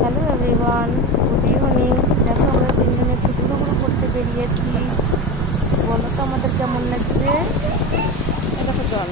Hello everyone, good evening. দেখো আমরা তিনজনে একটু ঘুরুঘুরু করতে বেরিয়েছি। বলো তো আমাদের কেমন লাগছে? দেখো জল।